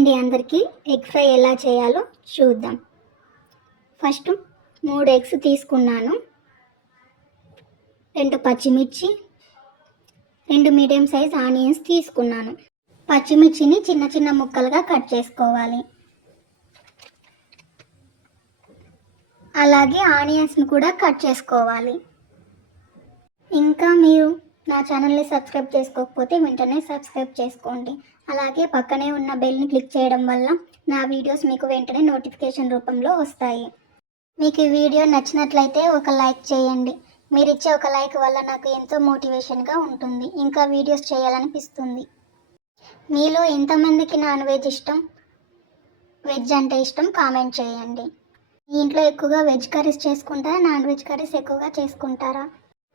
అండి అందరికీ. Egg fry ఎలా చేయాలో చూద్దాం. ఫస్ట్ మూడు ఎగ్స్ తీసుకున్నాను. రెండు పచ్చిమిర్చి రెండు మీడియం సైజ్ ఆనియన్స్ తీసుకున్నాను. పచ్చిమిర్చిని చిన్న చిన్న ముక్కలుగా కట్ చేసుకోవాలి. అలాగే ఆనియన్స్ని కూడా కట్ చేసుకోవాలి. ఇంకా మీరు నా ఛానల్ని సబ్స్క్రైబ్ చేసుకోకపోతే వెంటనే సబ్స్క్రైబ్ చేసుకోండి. అలాగే పక్కనే ఉన్న బెల్ని క్లిక్ చేయడం వల్ల నా వీడియోస్ మీకు వెంటనే నోటిఫికేషన్ రూపంలో వస్తాయి. మీకు ఈ వీడియో నచ్చినట్లయితే ఒక లైక్ చేయండి. మీరు ఇచ్చే ఒక లైక్ వల్ల నాకు ఎంతో మోటివేషన్గా ఉంటుంది. ఇంకా వీడియోస్ చేయాలనిపిస్తుంది. మీలో ఎంతమందికి నాన్ వెజ్ ఇష్టం? వెజ్ అంటే ఇష్టం కామెంట్ చేయండి. మీ ఇంట్లో ఎక్కువగా వెజ్ కర్రీస్ చేసుకుంటారా? నాన్ వెజ్ కర్రీస్ ఎక్కువగా చేసుకుంటారా?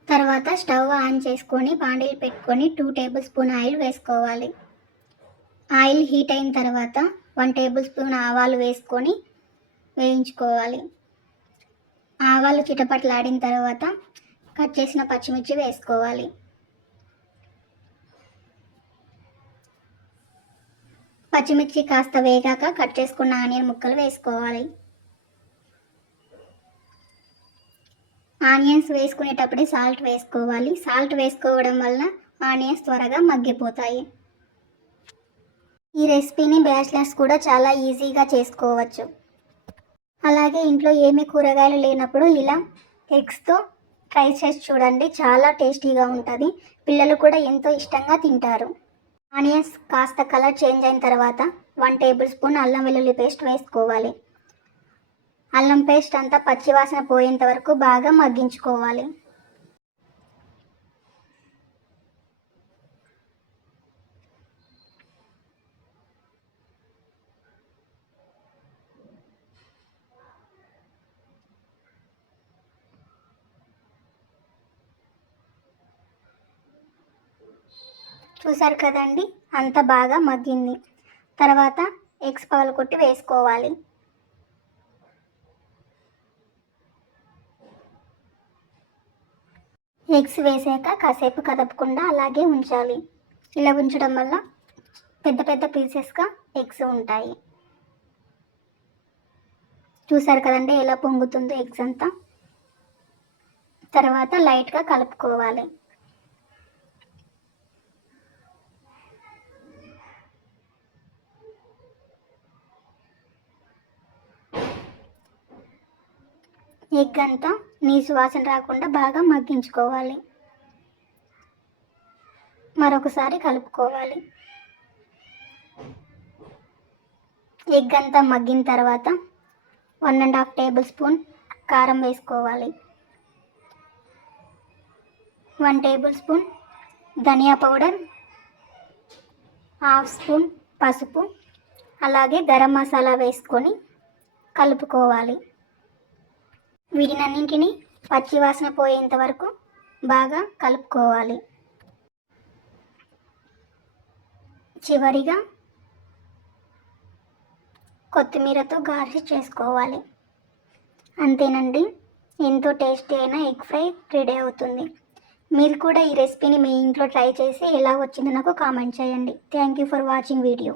తర్వాత స్టవ్ ఆన్ చేసుకొని బాండీలు పెట్టుకొని టూ టేబుల్ స్పూన్ ఆయిల్ వేసుకోవాలి. ఆయిల్ హీట్ అయిన తర్వాత వన్ టేబుల్ స్పూన్ ఆవాలు వేసుకొని వేయించుకోవాలి. ఆవాలు చిటపట్లాడిన తర్వాత కట్ చేసిన పచ్చిమిర్చి వేసుకోవాలి. పచ్చిమిర్చి కాస్త వేగాక కట్ చేసుకున్న ఆనియన్ ముక్కలు వేసుకోవాలి. ఆనియన్స్ వేసుకునేటప్పుడే సాల్ట్ వేసుకోవాలి. సాల్ట్ వేసుకోవడం వల్ల ఆనియన్స్ త్వరగా మగ్గిపోతాయి. ఈ రెసిపీని బ్యాచిలర్స్ కూడా చాలా ఈజీగా చేసుకోవచ్చు. అలాగే ఇంట్లో ఏమి కూరగాయలు లేనప్పుడు ఇలా ఎగ్స్తో ట్రై చేసి చూడండి. చాలా టేస్టీగా ఉంటుంది. పిల్లలు కూడా ఎంతో ఇష్టంగా తింటారు. ఆనియన్స్ కాస్త కలర్ చేంజ్ అయిన తర్వాత వన్ టేబుల్ స్పూన్ అల్లం వెల్లుల్లి పేస్ట్ వేసుకోవాలి. అల్లం పేస్ట్ అంతా పచ్చివాసన పోయేంత వరకు బాగా మగ్గించుకోవాలి. చూసారు కదండి? అంత బాగా మగ్గింది. తర్వాత ఎగ్స్ పగలకొట్టి వేసుకోవాలి. ఎగ్స్ వేసాక కాసేపు కదపకుండా అలాగే ఉంచాలి. ఇలా ఉంచడం వల్ల పెద్ద పెద్ద పీసెస్గా ఎగ్స్ ఉంటాయి. చూసారు కదండి ఎలా పొంగుతుందో ఎగ్స్ అంతా? తర్వాత లైట్గా కలుపుకోవాలి. ఎగ్ అంతా నీ సువాసన రాకుండా బాగా మగ్గించుకోవాలి. మరొకసారి కలుపుకోవాలి. ఎగ్ అంతా మగ్గిన తర్వాత one and half table spoon కారం వేసుకోవాలి. వన్ టేబుల్ స్పూన్ ధనియా పౌడర్ హాఫ్ స్పూన్ పసుపు అలాగే గరం మసాలా వేసుకొని కలుపుకోవాలి. వీటినన్నింటినీ పచ్చివాసన పోయేంత వరకు బాగా కలుపుకోవాలి. చివరిగా కొత్తిమీరతో గార్నిష్ చేసుకోవాలి. అంతేనండి ఎంతో టేస్టీ అయిన ఎగ్ ఫ్రై రెడీ అవుతుంది. మీరు కూడా ఈ రెసిపీని మీ ఇంట్లో ట్రై చేసి ఎలా వచ్చిందో నాకు కామెంట్ చేయండి. Thank you for watching video.